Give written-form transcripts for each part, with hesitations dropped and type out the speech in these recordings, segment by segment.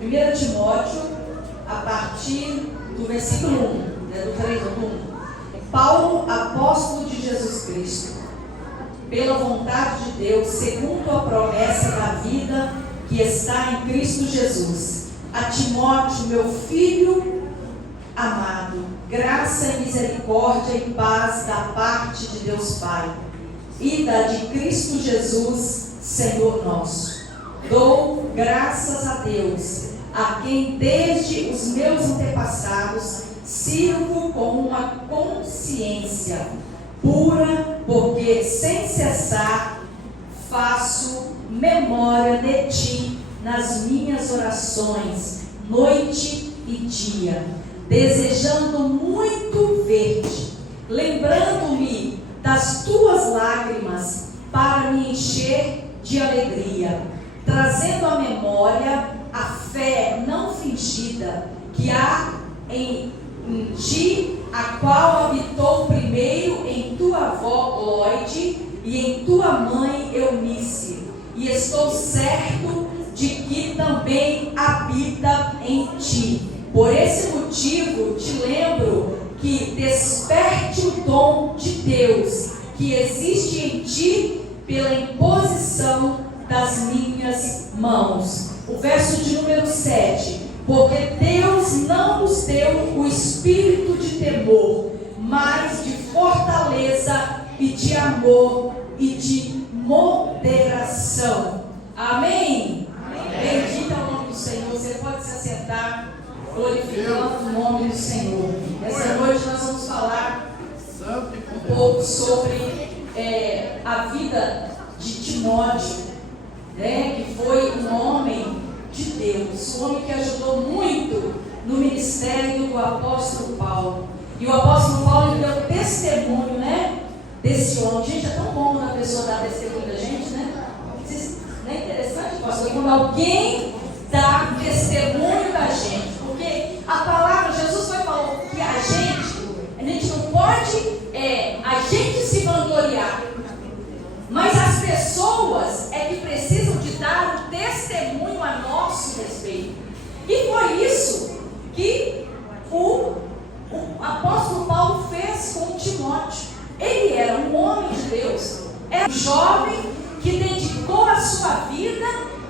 1 Timóteo, a partir do versículo 1, do 3 ao 1. Paulo, apóstolo de Jesus Cristo, pela vontade de Deus, segundo a promessa da vida que está em Cristo Jesus, a Timóteo, meu filho amado, graça e misericórdia e paz da parte de Deus Pai e da de Cristo Jesus, Senhor nosso. Dou graças a Deus, a quem desde os meus antepassados sirvo com uma consciência pura, porque sem cessar faço memória de ti nas minhas orações, noite e dia, desejando muito ver-te, lembrando-me das tuas lágrimas para me encher de alegria, trazendo à memória a fé não fingida que há em ti, a qual habitou primeiro em tua avó Loide e em tua mãe Eunice, e estou certo de que também habita em ti. Por esse motivo te lembro que desperte o dom de Deus que existe em ti pela imposição das minhas mãos. O verso de número 7. Porque Deus não nos deu o espírito de temor, mas de fortaleza e de amor e de moderação. Amém? Amém. Bendito é o nome do Senhor. Você pode se assentar, glorificando o nome do Senhor. Essa noite nós vamos falar um pouco sobre a vida de Timóteo, que foi um homem de Deus, um homem que ajudou muito no ministério do apóstolo Paulo. E o apóstolo Paulo deu testemunho, desse homem. Gente, é tão bom quando a pessoa dá testemunho da gente, Não é interessante, pastor, quando alguém dá testemunho da gente, porque a palavra, Jesus falou que a gente não pode, a gente se vangloriar, mas as pessoas é que precisam de dar um testemunho a nosso respeito. E foi isso que o apóstolo Paulo fez com Timóteo. Ele era um homem de Deus, era um jovem que dedicou a sua vida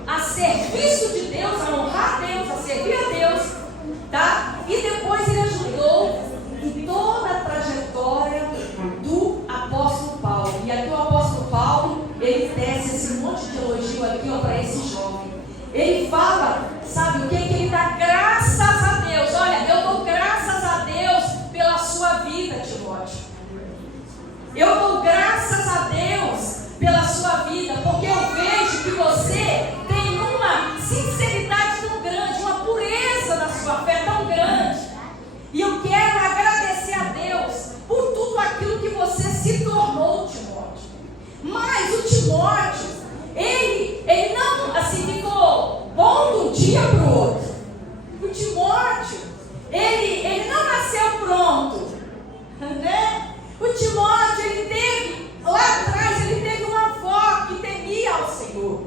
a serviço de Deus, a honrar a Deus, a servir a Deus, E depois ele ajudou em toda a trajetória do apóstolo Paulo. E aqui o apóstolo Paulo, ele tece esse monte de elogio aqui para esse jovem. Ele fala, sabe o que? Que ele dá graças a Deus. Olha, eu dou graças a Deus pela sua vida, Timóteo. Eu dou graças a Deus pela sua vida, porque eu vejo que você tem uma sinceridade tão grande, uma pureza na sua fé tão grande. E eu quero agradecer a Deus por tudo aquilo que você se tornou, Timóteo. Mas o Timóteo, ele não assim ficou bom de um dia para o outro. O Timóteo, ele não nasceu pronto, O Timóteo, ele teve, lá atrás, ele teve uma avó que temia ao Senhor.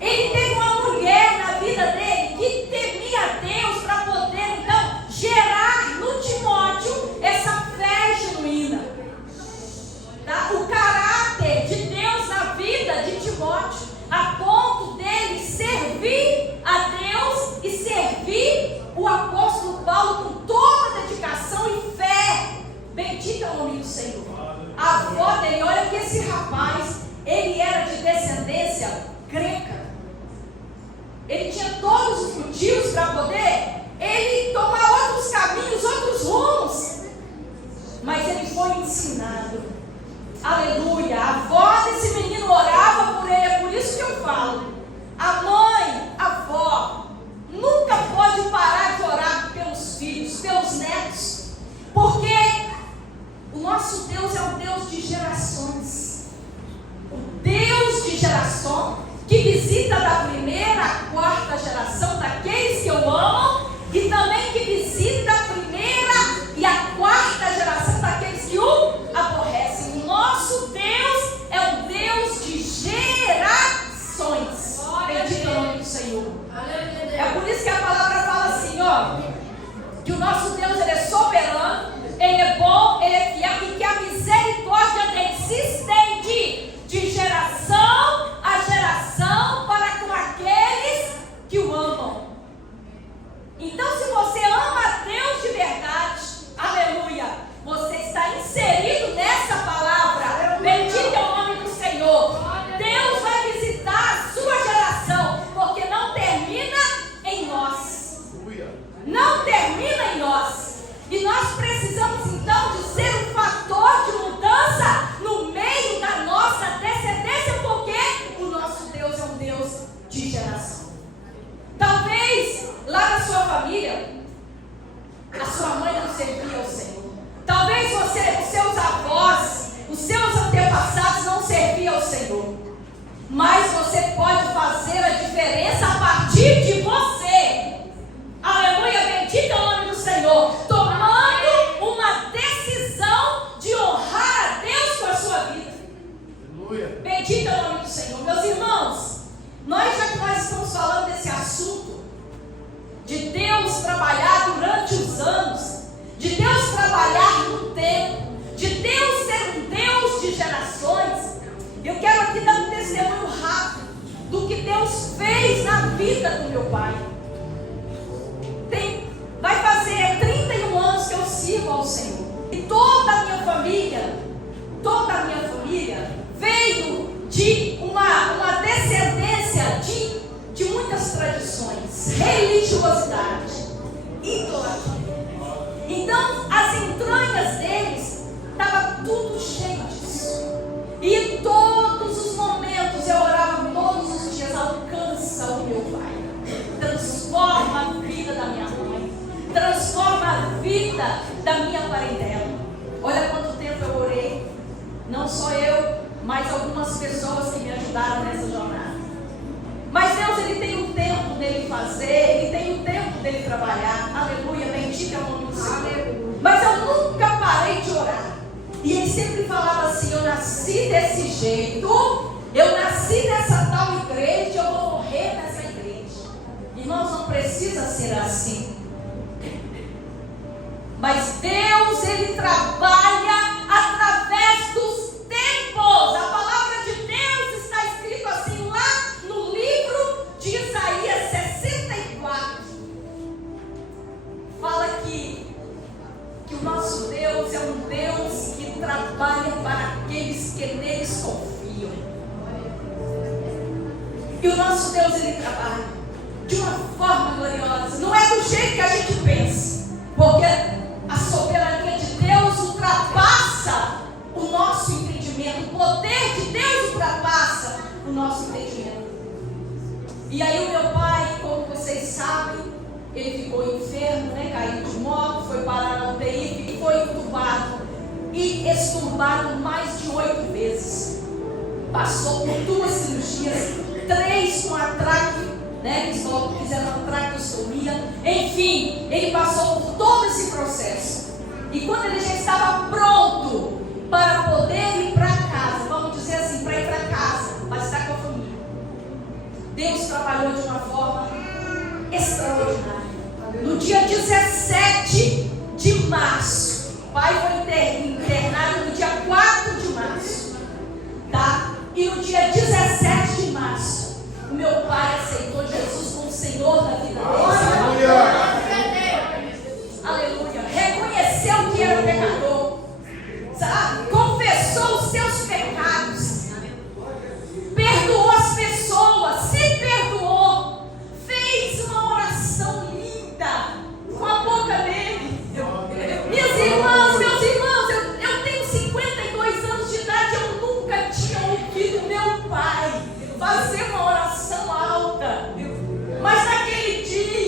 Ele teve uma mulher na vida dele que temia a Deus para poder, então, gerar no Timóteo essa fé genuína. O caráter de Deus na vida de Timóteo, a ponto dele servir a Deus e servir o apóstolo Paulo com toda a dedicação e fé. Bendito é o nome do Senhor. A avó dele, olha que esse rapaz, ele era de descendência greca. Ele tinha todos os motivos para poder ele tomar outros caminhos, outros rumos. Mas ele foi ensinado. Aleluia. A avó desse menino orava por ele. É por isso que eu falo. A mãe, a avó, nunca pode parar de orar pelos filhos, pelos netos. Porque o nosso Deus é um Deus de gerações. O Deus de geração que visita da primeira à quarta geração daqueles que o amam, e também que visita a primeira e a quarta geração daqueles que o aborrecem. O nosso Deus é um Deus de gerações. Bendito é o nome do Senhor. É que o nosso Deus ele é soberano, ele é bom, ele é fiel e que a misericórdia dele se estende de geração a geração para com aqueles que o amam. Então, se você ama a Deus de verdade, aleluia, você está inserido nessa palavra. Bendito é o nome do Senhor. Deus vai visitar a sua geração, porque não termina em nós. Não termina em nós. E nós precisamos então de ser um fator de mudança no meio da nossa descendência, porque o nosso Deus é um Deus de geração. Talvez lá na sua família, a sua mãe não servia ao Senhor. Talvez os seus avós, os seus antepassados não serviam ao Senhor. Mas você pode fazer a diferença a partir de você. Aleluia, bendito é o nome do Senhor. Tomando uma decisão de honrar a Deus com a sua vida. Aleluia. Bendito é o nome do Senhor. Meus irmãos, já que nós estamos falando desse assunto, de Deus trabalhar durante os anos, de Deus trabalhar no tempo, de Deus ser um Deus de gerações, eu quero aqui dar um testemunho rápido do que Deus fez na vida do meu pai. Vai fazer 31 anos que eu sirvo ao Senhor. E toda a minha família veio de uma descendência de muitas tradições, religiosidade, idolatria. Então, as entranhas deles estavam tudo cheio disso. E todos os momentos eu orava todos os dias: alcança o meu pai, transforma a vida da minha mãe, transforma a vida da minha parentela. Olha quanto tempo eu orei, não só eu, mas algumas pessoas que me ajudaram nessa jornada. Mas Deus, ele tem um tempo dele fazer, ele tem um tempo dele trabalhar. Aleluia, bendito é o nome do Senhor. Mas eu nunca parei de orar. E ele sempre falava assim: eu nasci desse jeito, eu nasci nessa tal igreja, eu vou morrer nessa igreja. Irmãos, não precisa ser assim. Mas Deus, ele trabalha através dos tempos. A palavra de Deus está escrito assim lá no livro de Isaías 64. Fala que o nosso Deus é um Deus que trabalha para aqueles que neles confiam. E o nosso Deus, ele trabalha de uma forma gloriosa. Não é do jeito que a gente pensa, porque a soberania de Deus ultrapassa o nosso entendimento. O poder de Deus ultrapassa o nosso entendimento. E aí o meu pai, como vocês sabem, ele ficou enfermo, caiu de moto, foi parar na UTI, foi entubado e extubado mais de 8 vezes. Passou por 2 cirurgias, 3 com atraque, eles fizeram uma traqueostomia. Enfim, ele passou por todo esse processo. E quando ele já estava pronto para poder ir para casa, vamos dizer assim, para ir para casa, para estar com a família, Deus trabalhou de uma forma extraordinária. No dia 17 de março, o pai foi internado no dia 4 de março, tá? E no dia 17 de março, o meu pai aceitou Jesus como Senhor da vida dele. Aleluia. Reconheceu que era pecador, sabe? Confessou os seus pecados, perdoou as pessoas, se perdoou, fez uma oração linda com a boca dele. Minhas irmãs, meus irmãos, eu tenho 52 anos de idade, eu nunca tinha ouvido meu pai fazer uma oração alta. Mas naquele dia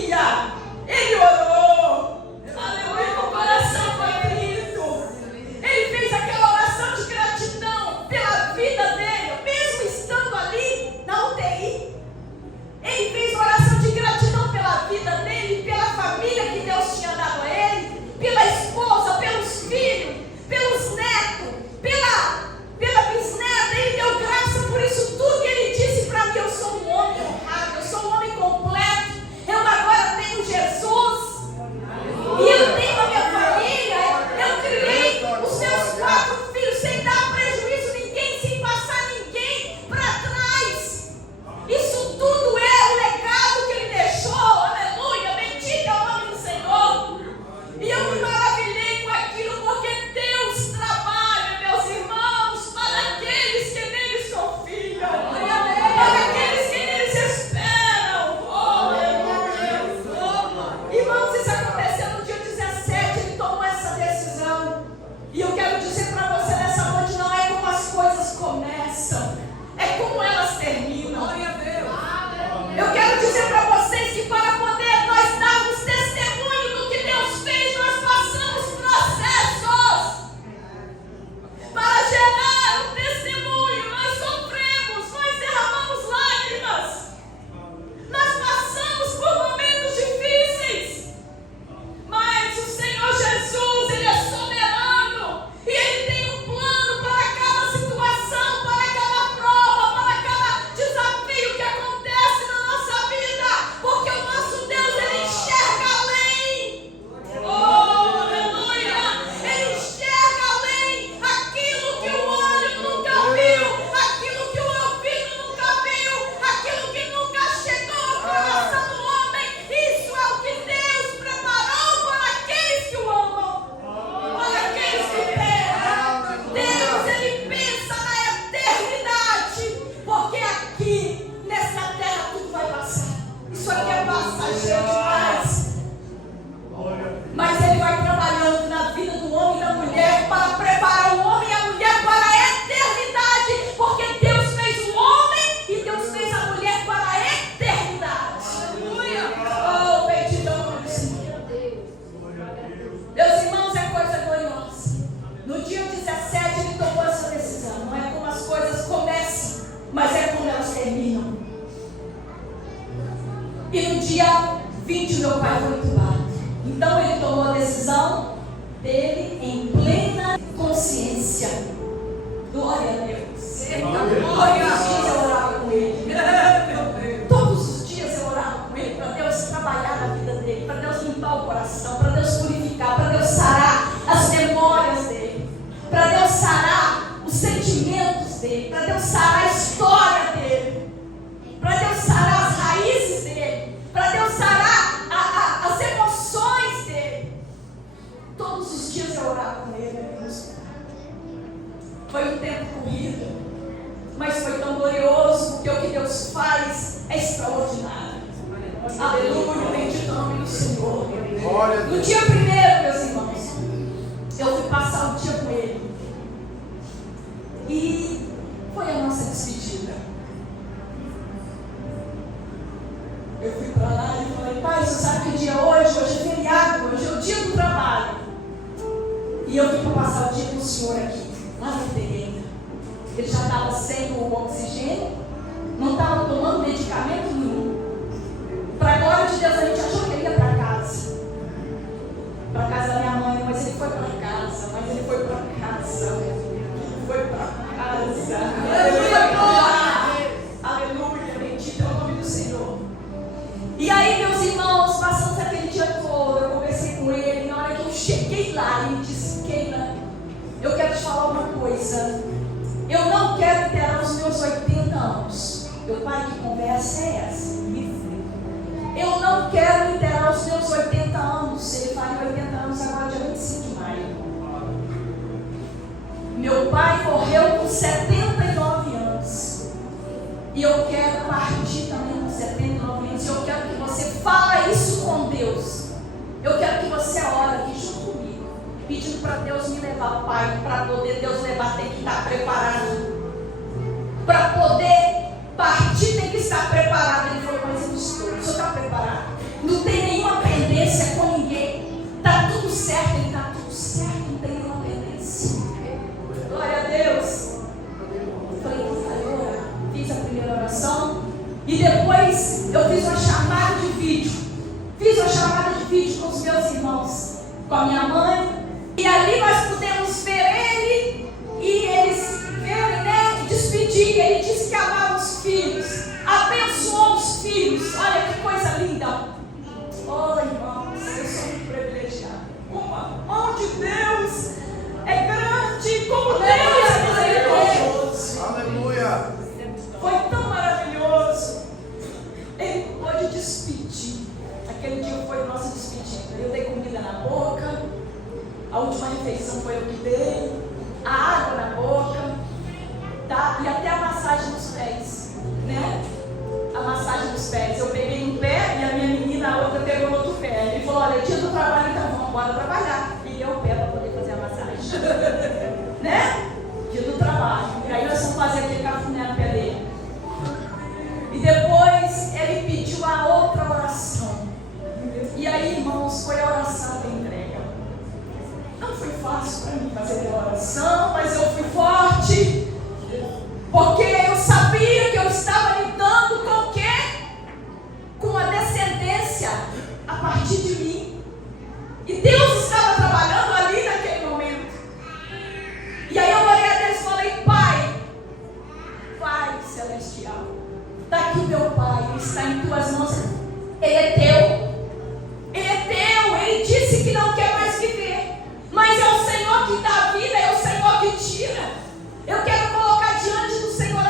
dia 20 meu pai foi entubado. Então ele tomou a decisão dele em plena consciência. Glória a Deus. Todos os dias eu orava com ele. Todos os dias eu orava com ele para Deus trabalhar na vida dele, para Deus limpar o coração, para Deus purificar, para Deus sarar as memórias dele, para Deus sarar os sentimentos dele, para Deus sarar a história dele, para Deus sarar as raízes dele, para Deus sarar as emoções dele. Todos os dias eu orava com ele, amigos. Foi um tempo corrido, mas foi tão glorioso, porque o que Deus faz é extraordinário. Aleluia, bendito o nome do Senhor. No dia primeiro, meus irmãos, eu fui passar o dia com ele. E foi a nossa despedida. Eu fui para lá e falei: pai, você sabe que dia é hoje? Hoje é feriado, hoje é o dia do trabalho. E eu vim para passar o dia com o senhor aqui, lá na UTI. Ele já estava sem o oxigênio, não estava tomando medicamento nenhum. Para a glória de Deus, a gente achou que ele ia para casa. Para casa da minha mãe, mas ele foi para casa. Mas ele foi para casa. Foi para casa. Aleluia! Aleluia! Bendito é o nome do Senhor. E aí, meus irmãos, passamos aquele dia todo, eu conversei com ele. Na hora que eu cheguei lá, ele disse: Keila, eu quero te falar uma coisa. Eu não quero enterrar os meus 80 anos. Meu pai, que conversa é essa? Eu não quero enterrar os meus 80 anos. Ele faria 80 anos agora, dia 25 de maio. Meu pai morreu com 79 anos. E eu quero partir também com 79 anos. E eu quero que você fale isso com Deus. Eu quero que você ore aqui junto comigo, pedindo para Deus me levar, Pai. Para poder Deus levar, tem que estar preparado. Para poder partir, tem que estar preparado. Ele falou: mas eu estou. O senhor está preparado? Não tem nenhuma pendência com ninguém. Está tudo certo. Ele está tudo certo. Não tem nenhuma pendência. Glória a Deus. Eu falei: então vai orar. Fiz a primeira oração. E depois eu fiz uma chamada de vídeo. Fiz uma chamada de vídeo com os meus irmãos, com a minha mãe. E ali nós pudemos ver ele. E eles veio, né, despedir. Ele disse que amava os filhos, abençoou os filhos. Olha que coisa linda. Oh, irmãos, eu sou muito privilegiada. Como a mão de Deus é grande, como Deus é maravilhoso. Aleluia. Foi tão maravilhoso. Ele pôde despedir. Aquele dia foi nossa despedida. Eu dei comida na boca. A última refeição foi eu que dei. A água na boca, tá? E até a massagem nos pés, né? A massagem nos pés. Eu peguei um pé e a minha menina, a outra, pegou o outro pé. Ele falou: olha, dia do trabalho, então vamos embora trabalhar. E deu o pé para poder fazer a massagem. Né? Dia do trabalho. E aí nós vamos fazer aquele cafuné no pé dele. E depois ele pediu a outra oração. E aí, irmãos, foi a oração da entrega. Não foi fácil para mim fazer a oração, mas eu fui forte, porque eu sabia que eu estava lidando com o quê? Com a descendência a partir de mim. E Deus estava trabalhando ali naquele momento. E aí eu orei a Deus e falei: Pai, Pai Celestial, está aqui o meu Pai, ele está em tuas mãos. Ele é teu. Ele é teu. Ele disse que não quer mais viver, mas é o Senhor que dá a vida, é o Senhor que tira. Eu quero colocar diante do Senhor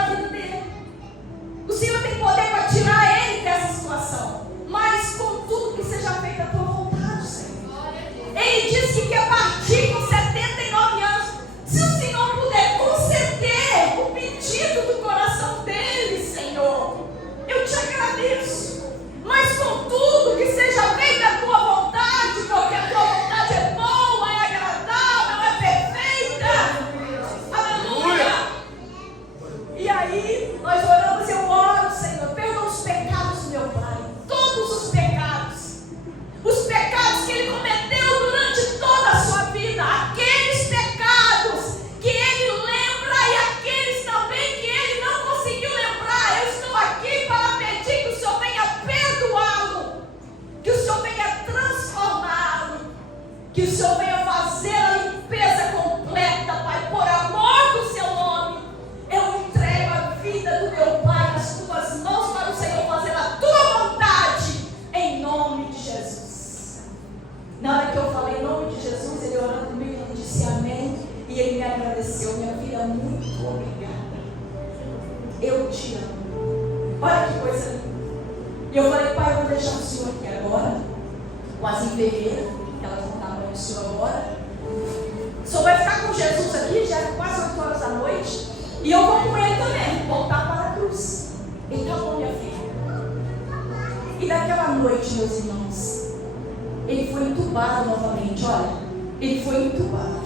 Que o Senhor venha fazer a limpeza completa, Pai, por amor do seu nome. Eu entrego a vida do meu Pai nas tuas mãos para o Senhor fazer a tua vontade, em nome de Jesus. Na hora que eu falei em nome de Jesus, ele orando comigo, ele disse amém, e ele me agradeceu. Minha filha, muito obrigada. Eu te amo. Olha que coisa linda. E eu falei, Pai, eu vou deixar o Senhor aqui agora, com as enfermeiras, que elas vão dar banho no Senhor agora. O Senhor vai ficar com Jesus aqui, já é quase 8 horas da noite. E eu vou com ele também, voltar para a cruz. Então, bom, minha filha. E naquela noite, meus irmãos, ele foi entubado novamente. Olha, ele foi entubado.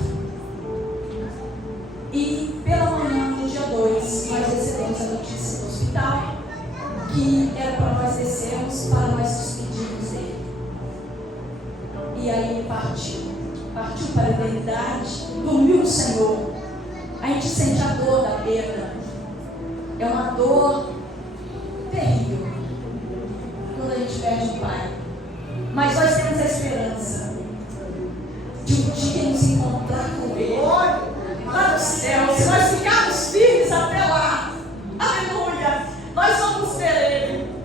E pela manhã, no dia 2, nós recebemos a notícia do hospital que era para nós descermos, para nós despedirmos dele. E aí ele partiu para a eternidade, dormiu no Senhor. A gente sente a dor da perda, é uma dor terrível quando a gente perde um pai, mas nós temos a esperança de um dia nos encontrar com ele lá no céu. Se nós ficarmos firmes até lá, aleluia, nós vamos ver ele.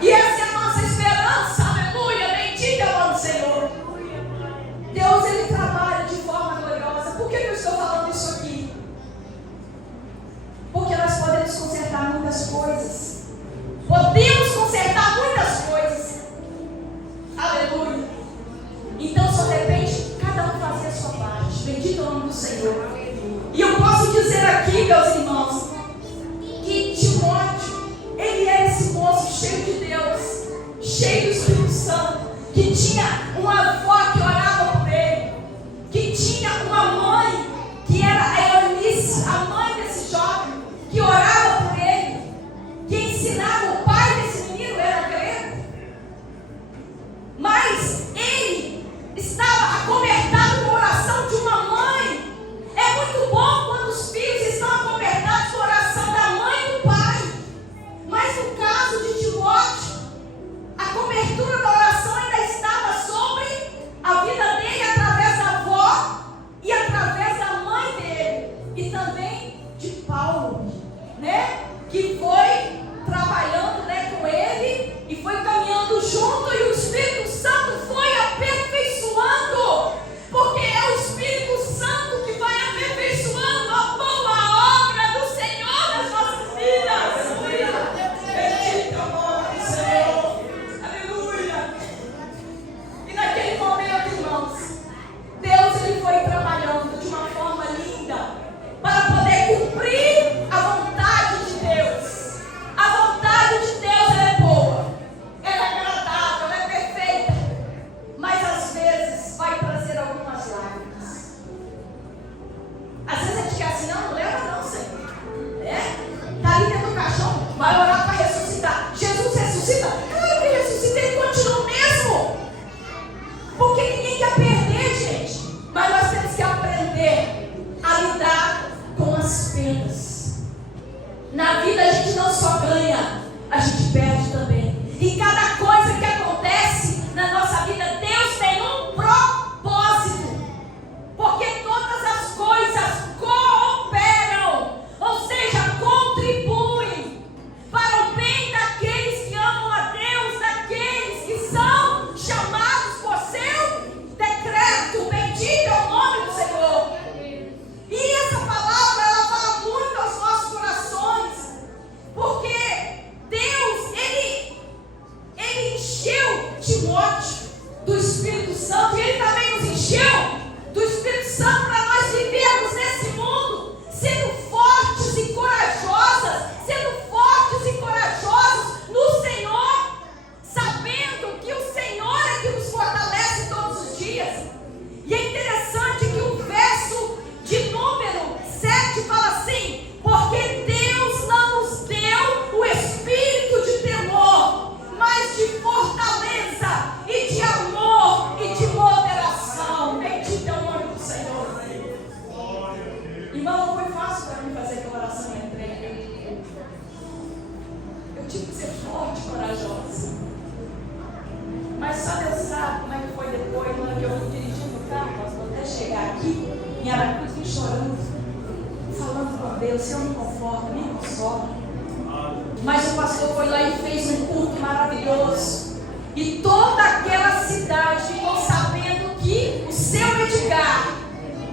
E essa é a nossa esperança, aleluia, bendito é o nome do Senhor. Deus, ele trabalha de forma gloriosa. Por que eu estou falando isso aqui? Porque nós podemos consertar muitas coisas. Podemos consertar muitas coisas. Aleluia. Então só depende de cada um fazer a sua parte. Bendito é o nome do Senhor. E eu posso dizer aqui, meus irmãos, que Timóteo, ele era esse moço cheio de Deus, cheio do Espírito Santo, que tinha uma avó que orava por ele, que tinha uma mãe, que era a Eunice, a mãe desse jovem, que orava por ele, que ensinava. O pai desse menino era grego, mas ele estava acobertado com a oração de uma mãe. É muito bom quando os filhos estão acobertados com a oração da mãe e do pai, mas no caso de Timóteo, a cobertura da oração ainda estava sobre a vida dele através da avó e através da mãe dele, e também de Paulo, né? Que foi trabalhando, né, com ele e foi caminhando junto, e o Espírito Santo foi aperfeiçoando, porque é o Espírito Santo que vai aperfeiçoando a boa obra do Senhor nas nossas vidas. Bendito é o nome do Senhor. Aleluia. E naquele momento, irmãos, Deus, ele foi trabalhando de uma forma linda para poder cumprir a vontade de Deus. A vontade de Deus, ela é boa, ela é agradável, ela é perfeita, mas às vezes vai trazer algumas lágrimas. Às vezes a gente quer assim, não leva não, Senhor. Está ali dentro do caixão, vai orar para ressuscitar. Jesus ressuscita? Claro que ressuscita, ele continua o mesmo. Porque ninguém quer perder, gente. Mas nós temos que aprender a lidar com as perdas. Na vida a gente não só ganha, a gente perde também. E cada coisa que acontece na nossa vida, Deus tem um propósito. Porque todas as coisas cooperam, ou seja, contribuem para o bem daqueles que amam a Deus, daqueles que são chamados por seu decreto. Bendito é o nome do Senhor. E essa palavra, ela fala muito aos nossos corações, porque Deus, ele encheu Timóteo do Espírito Santo, e ele também nos encheu do Espírito Santo para nós vivermos nesse mundo sendo fortes e corajosas, no Senhor, sabendo que o Senhor é que nos fortalece todos os dias. E é interessante que o verso de número 7 fala assim: porque Deus não nos deu o espírito de temor, mas de fortaleza e de amor e de moderação. Bendito é o nome do Senhor. Irmão, não foi fácil para mim fazer aquela oração na entrega. Eu tive que ser forte e corajosa. Mas só Deus sabe como é que foi depois, na hora que eu fui dirigindo o carro, pastor, até chegar aqui, em Aracruz, me chorando, falando com Deus, Senhor, me conforta, me consola. Mas o pastor foi lá e fez um culto maravilhoso. E toda aquela cidade ficou sabendo que o seu Edgar,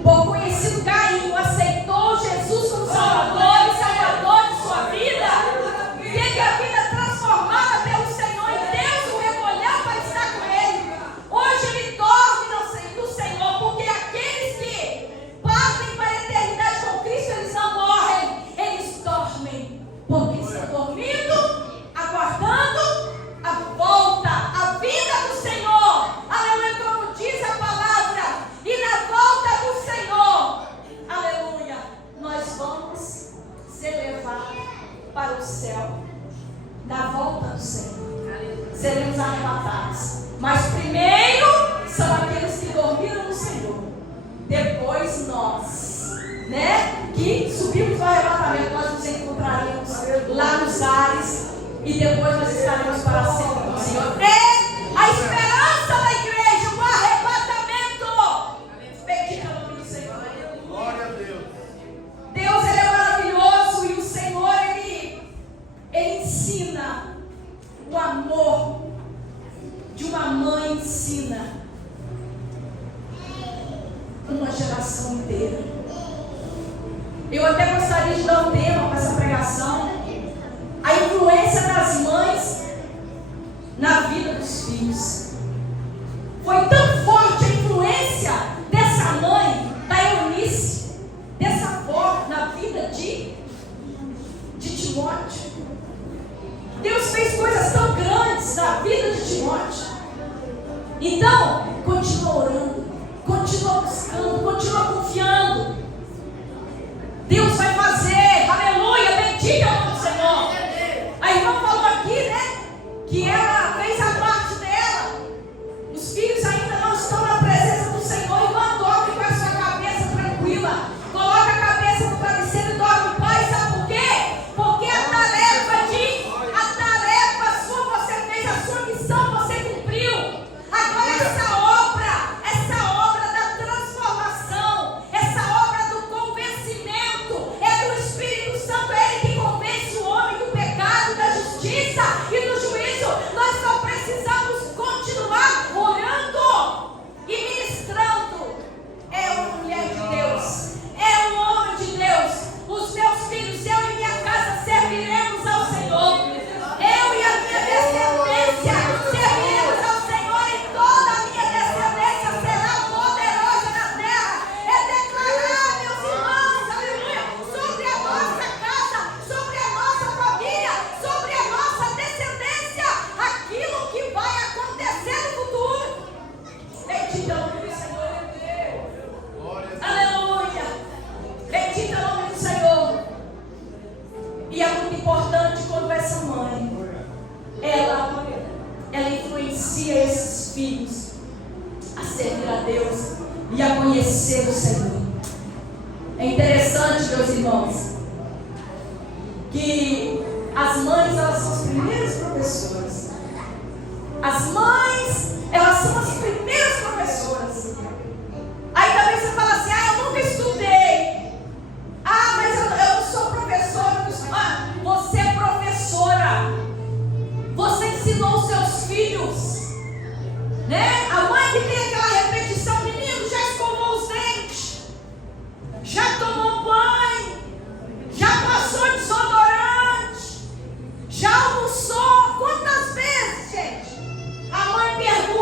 o conhecido Caim, aceitou Jesus como Salvador e Salvador de sua vida. Teve a vida transformada pelo Senhor e Deus o recolheu para estar com ele. Hoje ele dorme no Senhor, porque aqueles que partem para a eternidade com Cristo, eles não morrem, eles dormem, porque estão dormindo, aguardando a volta, a vida do Senhor. Aleluia, como diz a palavra. E na volta do Senhor, aleluia, nós vamos ser levados para o céu. Na volta do Senhor, seremos arrebatados. Mas primeiro são aqueles que dormiram no Senhor. Depois nós, né, que subimos no arrebatamento, nós nos encontraremos lá nos ares. E depois nós estaremos para sempre com o Senhor. É a esperança da igreja, o arrebatamento. Bendito é o nome do Senhor. Glória a Deus. Deus, Ele é maravilhoso. E o Senhor, Ele ensina o amor de uma mãe, ensina uma geração inteira. Eu até gostaria de dar um tema para essa pregação: a influência das mães na vida dos filhos. Foi tão forte a influência dessa mãe, da Eunice, dessa avó, na vida de Timóteo. Deus fez coisas tão grandes na vida de Timóteo. Então, continua orando, continua buscando, continua confiando. Deus vai fazer, aleluia, bendito é o nome do Senhor. A irmã falou aqui, né, que ela fez a parte dela. Os filhos ainda não estão na presença do Senhor. Irmã, dorme com a sua cabeça tranquila. Coloca a cabeça no travesseiro e dorme em paz. Sabe por quê? Porque a tarefa sua, você fez a sua missão, você cumpriu. Agora essa obra da transformação, essa obra do convencimento, é do Espírito Santo. É Ele que convence o homem do pecado, da justiça e do juízo. Nós só precisamos continuar orando e ministrando. É uma mulher de Deus, é um homem de Deus. Os meus filhos, eu e minha casa serviremos ao Senhor. Eu e a minha descendência serviremos ao Senhor, e toda a minha descendência será poderosa na terra. É declarar, meus irmãos, aleluia, sobre a nossa casa, sobre a nossa família, sobre a nossa descendência, aquilo que vai acontecer no futuro. Bendito é o nome do Senhor. Aleluia. Bendito é o nome do Senhor. E é muito importante quando essa mãe, ela influencia esses filhos a servir a Deus e a conhecer o Senhor. É interessante, meus irmãos, que as mães, elas são as primeiras professoras. As mães, elas são as primeiras professoras. Aí também você fala assim: eu nunca estudei. Mas eu não sou professora. Você é professora. Você ensinou os seus filhos, né? A mãe que tem aquela repetição: menino, já escovou os dentes, já tomou banho, já passou desodorante, já almoçou. Quantas vezes, gente, a mãe pergunta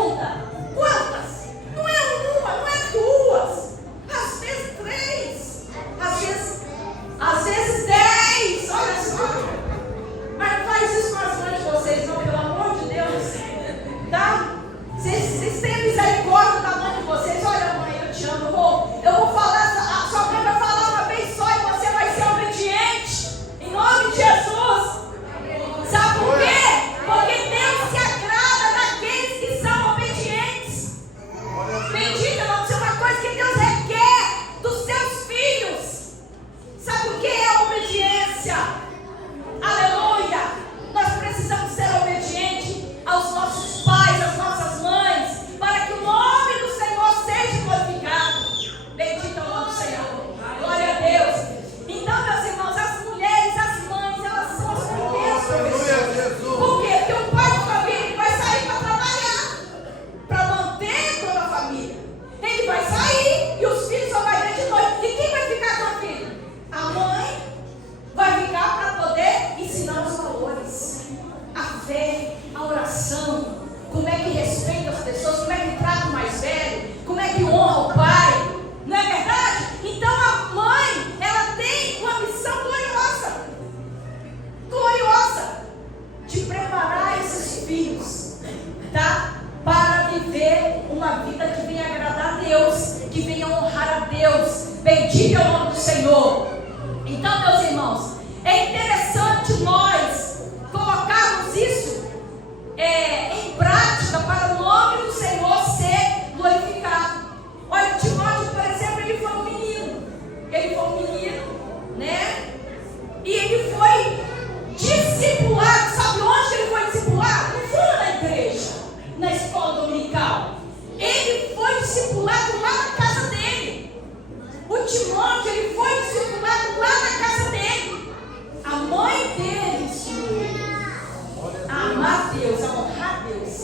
uma vida que venha agradar a Deus, que venha honrar a Deus. Bendito é o nome do Senhor. Então, meus irmãos, é interessante nós colocarmos isso em prática para o nome do Senhor ser glorificado. Olha, Timóteo, por exemplo, ele foi um menino. Né? E ele foi discipulado. Sabe onde ele foi discipulado? Não foi na igreja, na escola dominical. Ele foi discipulado lá na casa dele. O Timóteo, ele foi discipulado lá na casa dele. A mãe dele ensinou ele a amar Deus, a honrar Deus.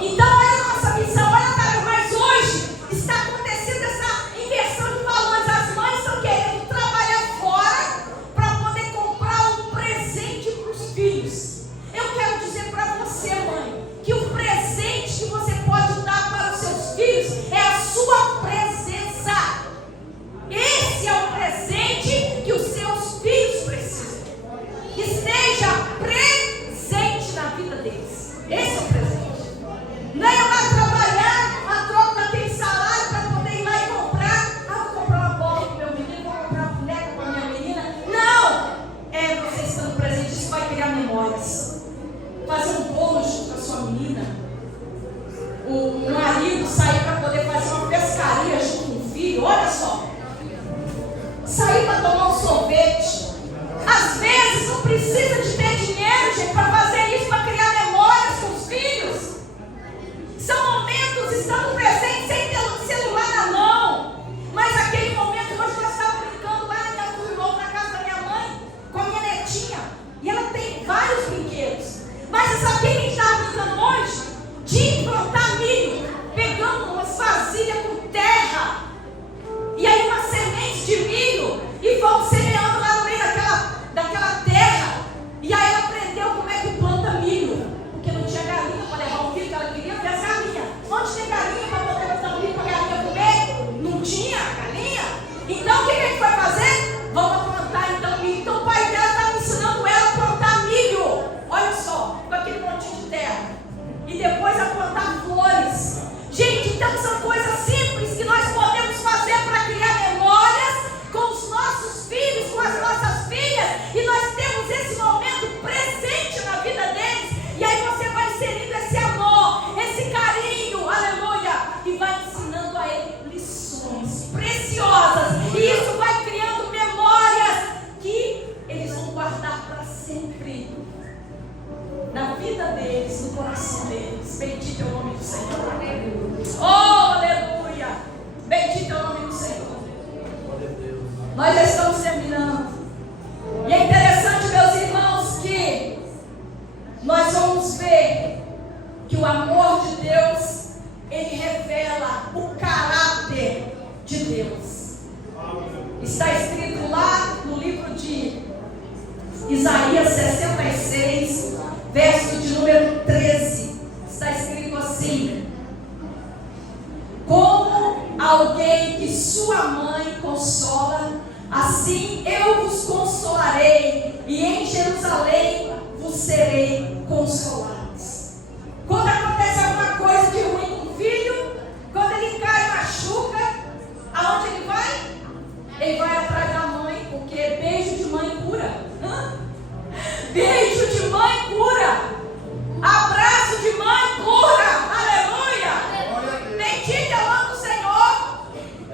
Então, olha a nossa missão, olha, cara, mas hoje está acontecendo essa inversão de valores. As mães estão querendo trabalhar fora para poder comprar um presente para os filhos. Eu quero dizer para você, mãe, que o presente que você pode dar para os seus filhos é a sua presença. Esse é o presente que os seus filhos precisam. Esteja presente na vida deles. Esse é o presente. Não é lá trabalhar a troca daquele salário para poder ir lá e comprar. Vou comprar uma bola para o meu menino, vou comprar uma boneca para a minha menina. Não! É você estando presente, isso vai criar memórias. Fazer um bolo junto com a sua menina. O marido sair para poder fazer uma pescaria junto com o filho. Olha só. Sair para tomar um sorvete. Às vezes não precisa de ter dinheiro, gente, para fazer isso, para criar memórias com os filhos. São momentos estando presentes sem ter o celular na mão. Mas aquele momento, hoje nós estávamos brincando lá em Arthur, na casa da minha mãe, com a minha netinha. E ela tem vários brinquedos. Mas sabe quem a gente estava brincando hoje? De plantar milho, pegando umas vasilhas com terra. E aí uma semente de milho. E vamos semeando lá no meio daquela terra. E aí ela aprendeu como é que planta milho. Porque não tinha galinha para levar o milho que ela queria, ver as galinhas. Onde tem galinha para poder botar o milho para a galinha comer? Não tinha galinha. Então o que a gente vai fazer? Vamos plantar então milho. Então o pai dela estava ensinando ela a plantar milho. Olha só, com aquele montinho de terra. E depois a plantar flores. Gente, então são coisas simples que nós podemos fazer para criar memórias com os nossos filhos, com as nossas filhas. E nós temos esse momento presente na vida deles. E aí você vai inserindo esse amor, esse carinho, aleluia. E vai ensinando a ele lições preciosas. E isso vai criando memórias que eles vão guardar para sempre. Na vida deles, no coração deles. Bendito é o nome do Senhor. Oh, aleluia. Bendito é o nome do Senhor. Nós já estamos terminando. E é interessante, meus irmãos, que nós vamos ver que o amor de Deus, ele revela o caráter de Deus. Está escrito lá no livro de Isaías 66, verso de número 13. Está escrito assim: como alguém que sua mãe consola, assim eu vos consolarei, e em Jerusalém vos serei consolados. Quando acontece alguma coisa de ruim com o filho, quando ele cai e machuca, aonde ele vai? Ele vai atrás da mãe, porque beijo de mãe cura. Beijo de mãe cura. Abraço de mãe cura. Aleluia. Bendito é o nome do Senhor.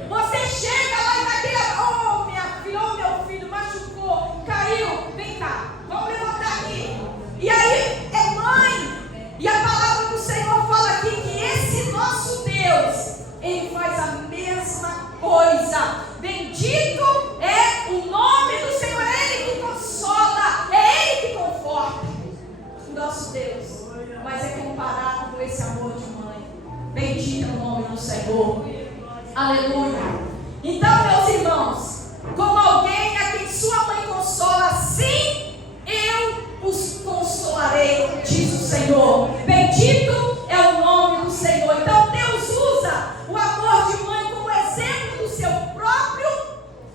Você chega lá e naquele, oh minha filha, oh meu filho, machucou, caiu, vem cá, vamos levantar aqui. E aí é mãe. E a palavra do Senhor fala aqui que esse nosso Deus, ele faz a mesma coisa. Bendito é o nome do Senhor. É Ele que consola, é Ele que conforta. O nosso Deus. Mas é comparado com esse amor de mãe. Bendito é o nome do Senhor. Aleluia. Então, meus irmãos, como alguém a quem sua mãe consola, assim eu os consolarei, diz o Senhor. Bendito é o nome do Senhor. Então Deus usa o amor de mãe como exemplo do seu próprio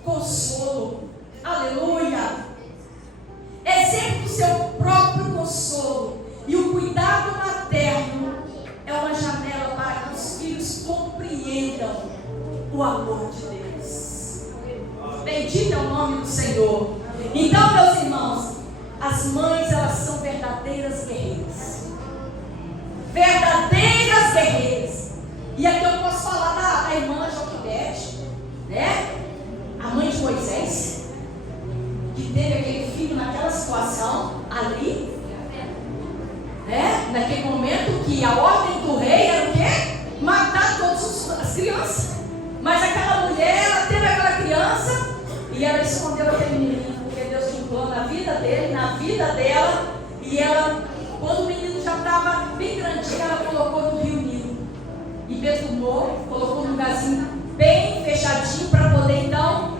consolo. Aleluia. Exemplo do seu próprio consolo. E o cuidado materno é uma janela compreendam o amor de Deus. Bendito é o nome do Senhor. Então, meus irmãos, as mães, elas são verdadeiras guerreiras. Verdadeiras guerreiras. E aqui eu posso falar da irmã Joquebede, né? A mãe de Moisés, que teve aquele filho naquela situação ali, né? Naquele momento que a ordem do rei era o quê? Matar todas as crianças. Mas aquela mulher, ela teve aquela criança e ela escondeu aquele menino, porque Deus tinha um plano na vida dele, na vida dela. E ela, quando o menino já estava bem grandinho, ela colocou no rio Nilo e perfumou, colocou num lugarzinho bem fechadinho para poder então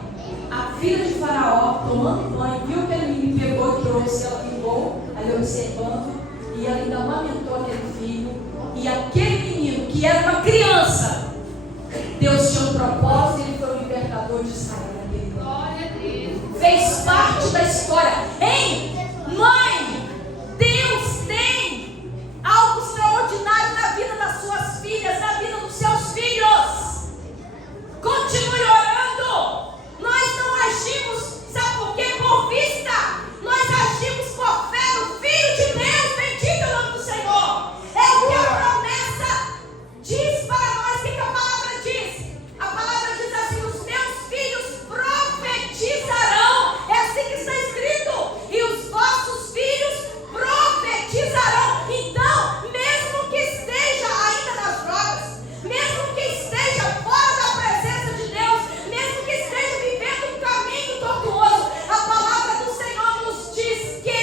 a filha de Faraó, tomando banho, viu que aquele menino, pegou e trouxe, ela ficou ali observando e ela ainda amamentou aquele filho. E aquele menino, que era uma criança, Deus tinha um propósito e ele foi o libertador de Israel naquele tempo. Fez parte da história. Hein? Mãe, Deus tem algo extraordinário na vida das suas filhas, na vida dos seus filhos. Continue orando. Nós não agimos, sabe por quê? Por vista. Nós agimos por fé no Filho de Deus. Bendito é o nome do Senhor. É o que a promessa diz para nós. O que a palavra diz? A palavra diz assim: os meus filhos profetizarão. É assim que está escrito. E os vossos filhos profetizarão. Então, mesmo que esteja ainda nas drogas, mesmo que esteja fora da presença de Deus, mesmo que esteja vivendo um caminho tortuoso, a palavra do Senhor nos diz que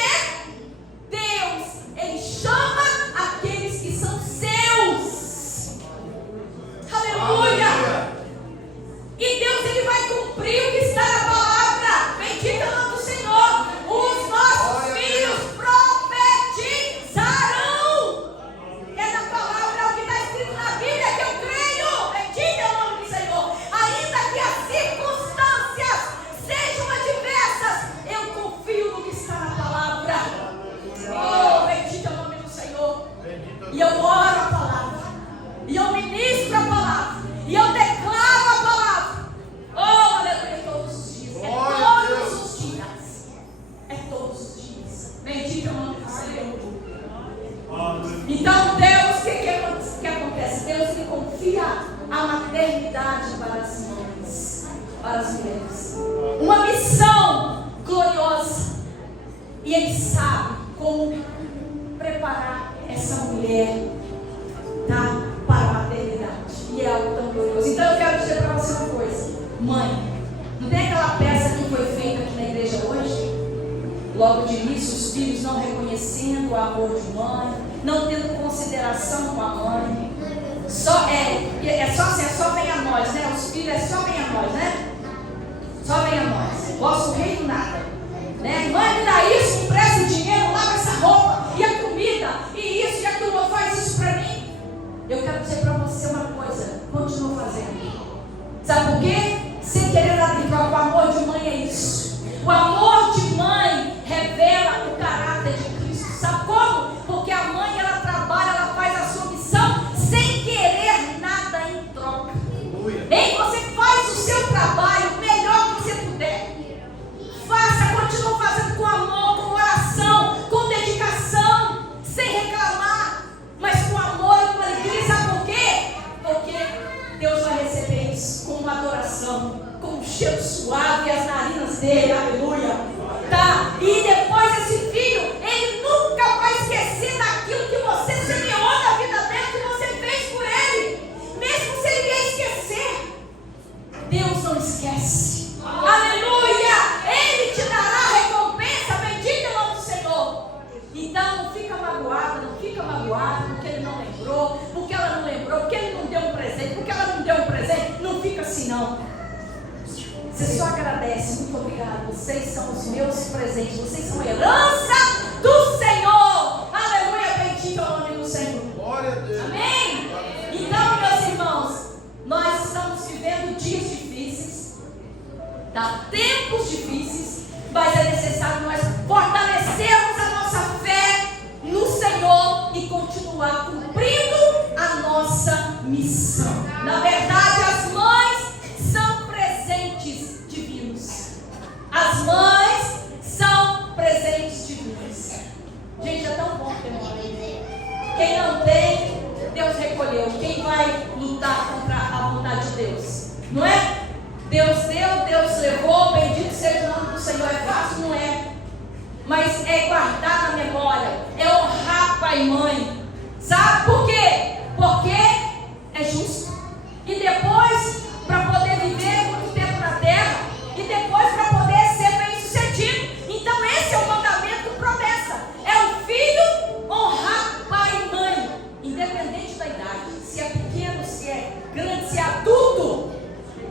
Deus, Ele chama aqueles que são seus. Aleluia! E Deus, Ele vai cumprir o que está na palavra. Bendito é o nome do Senhor. Os nossos filhos profetizarão. É da palavra, é o que está escrito na Bíblia que eu creio. Bendito é o nome do Senhor. Ainda que as circunstâncias sejam adversas, eu confio no que está na palavra. Oh, bendito é o nome do Senhor. E eu oro a palavra, e eu ministro a palavra, e eu declaro a palavra. Oh, aleluia, todos os dias. É todos os dias. É todos os dias. Bendito é o nome do Senhor. Então, Deus, o que acontece? Deus, Ele confia a maternidade para as mães, para as mulheres. Uma missão gloriosa. E Ele sabe como preparar essa mulher, tá, para a maternidade. E é algo tão glorioso. Então eu quero dizer para você uma coisa. Mãe, não tem aquela peça que foi feita aqui na igreja hoje? Logo de início, os filhos não reconhecendo o amor de mãe, não tendo consideração com a mãe. Só assim, só vem a nós, né? Os filhos só vem a nós, né? Só vem a nós. Vosso reino nada, né? Mãe, me dá isso, me empresta o dinheiro, lava essa roupa, e a comida, e isso, e aquilo, faz isso para mim. Eu quero dizer para você uma coisa, continua fazendo. Sabe por quê? Sem querer dar de troca, o amor de mãe é isso. O amor de mãe revela o caráter de Cristo. Sabe como? Porque a mãe, ela trabalha, ela faz a sua missão sem querer nada em troca. Nem você faz o seu trabalho o melhor que você puder. Faça, continue fazendo com amor, com oração, com dedicação, sem reclamar, mas com amor e com alegria. Sabe por quê? Porque Deus vai receber isso com uma adoração, com um cheiro suave e as narinas dele, aleluia. Tá? E depois esse filho, ele nunca vai esquecer daquilo que você semeou na vida dele, que você fez por ele. Mesmo se ele vier esquecer, Deus não esquece. Aleluia! Ele te dará a recompensa. Bendito é o nome do Senhor. Então não fica magoada, porque ele não lembrou, porque ela não lembrou, porque ele não deu um presente, porque ela não deu um presente. Não fica assim, não. Você só agradece. Muito obrigado. Vocês são os meus presentes. Vocês são a herança do Senhor. Aleluia. Bendito é o nome do Senhor. Glória a Deus. Amém? Então, meus irmãos, nós estamos vivendo dias difíceis, tá? Tempos difíceis, mas é necessário nós fortalecermos a nossa fé no Senhor e continuar cumprindo a nossa missão. vai lutar contra a vontade de Deus. Não é? Deus deu, Deus levou, bendito seja o nome do Senhor. É fácil? Não é. Mas é guardar na memória, é honrar pai e mãe. Sabe por quê? Porque é justo. E depois, para poder viver muito tempo na terra, e depois para poder ser bem sucedido. Então esse é o mandamento, promessa. É o filho honrar pai e mãe, independente da idade. Se é pequeno, se é grande, se é adulto,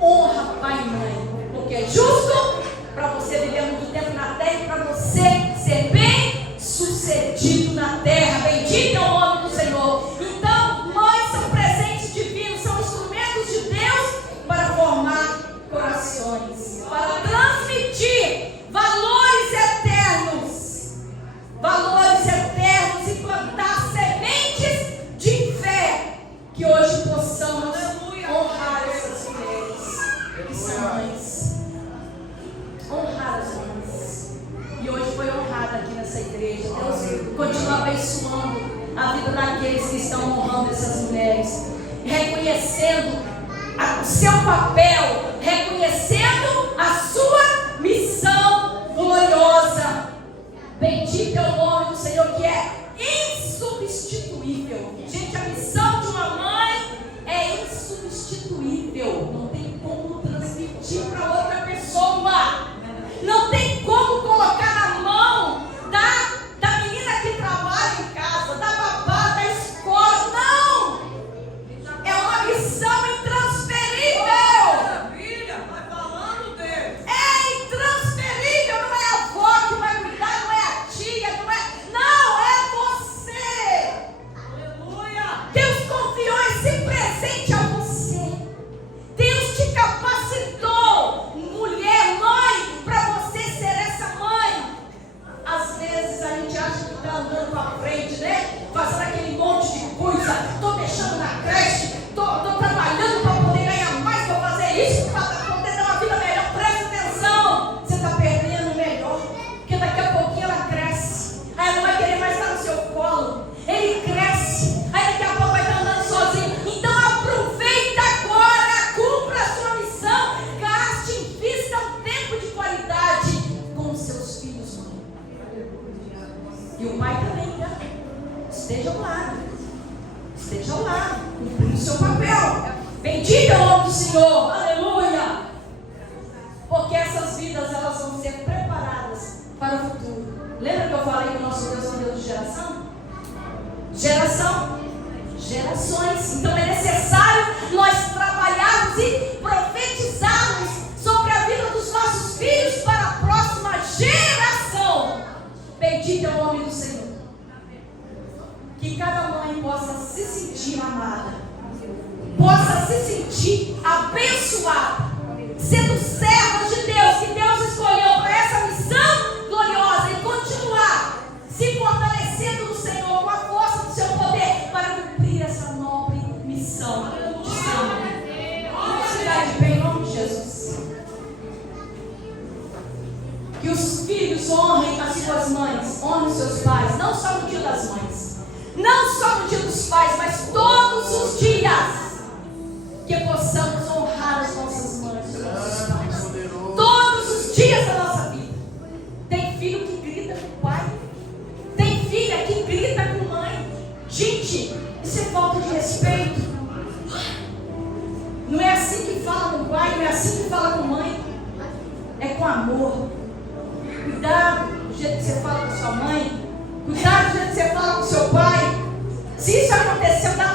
honra pai e mãe. Porque é justo para você viver muito tempo na terra e para você ser bem sucedido na terra. Bendito é o nome do Senhor. Então, mães são presentes divinos, são instrumentos de Deus para formar corações, para transmitir valores eternos e plantar sementes de fé, que hoje possamos honrar essas mulheres que são mães. Honrar as mães. E hoje foi honrada aqui nessa igreja. Deus continua abençoando a vida daqueles que estão honrando essas mulheres, reconhecendo o seu papel, reconhecendo a sua missão gloriosa. Bendito é o nome do Senhor, que é insubstituível. Gente, a missão de uma mãe é insubstituível. Não tem como transmitir para outra pessoa. Não tem como colocar na mão da menina que trabalha em casa, da babá, da escola. Não! É uma missão intransferível. É intransferível. Não é a avó que vai cuidar, não é a tia, não é você. Deus confiou esse presente a você. Deus te capacitou, mulher, mãe, para você ser essa mãe. Às vezes a gente acha que está andando para frente, né? Fazendo aquele monte de coisa. Estou deixando na creche, estou trabalhando para poder ganhar mais, para fazer isso, para poder dar uma vida melhor. Presta atenção, você está perdendo o melhor, porque daqui a pouquinho ela cresce. Aí ela não vai querer mais estar no seu colo. Ele cresce, aí daqui a pouco vai estar andando sozinho. Então aproveita agora, cumpra a sua missão, gaste, invista um tempo de qualidade com os seus filhos, mãe. E o pai também, tá? Esteja ao lado, cumprindo o seu papel. Bendito é o nome do Senhor, aleluia. Porque essas vidas, elas vão ser preparadas para o futuro. Lembra que eu falei que o nosso Deus é um Deus de geração? Gerações. Então é necessário nós trabalharmos e profetizarmos sobre a vida dos nossos filhos para a próxima geração. Bendito é o nome do Senhor. Que cada mãe possa se sentir amada, possa se sentir abençoada, sendo servas de Deus, que Deus escolheu para essa missão gloriosa, e continuar se fortalecendo no Senhor, com a força do seu poder, para cumprir essa nobre missão de ser. Vamos ficar de pé em nome de Jesus. Que os filhos honrem as suas mães, honrem os seus pais, não só no dia das mães, não só no dia dos pais, mas todos os dias. Que possamos honrar as nossas mães, os nossos pais, todos os dias da nossa vida. Tem filho que grita com o pai, tem filha que grita com mãe. Gente, isso é falta de respeito. Não é assim que fala com o pai, não é assim que fala com mãe. É com amor. Cuidado do jeito que você fala com sua mãe, cuidado do jeito que você fala com seu pai. Se isso aconteceu, dá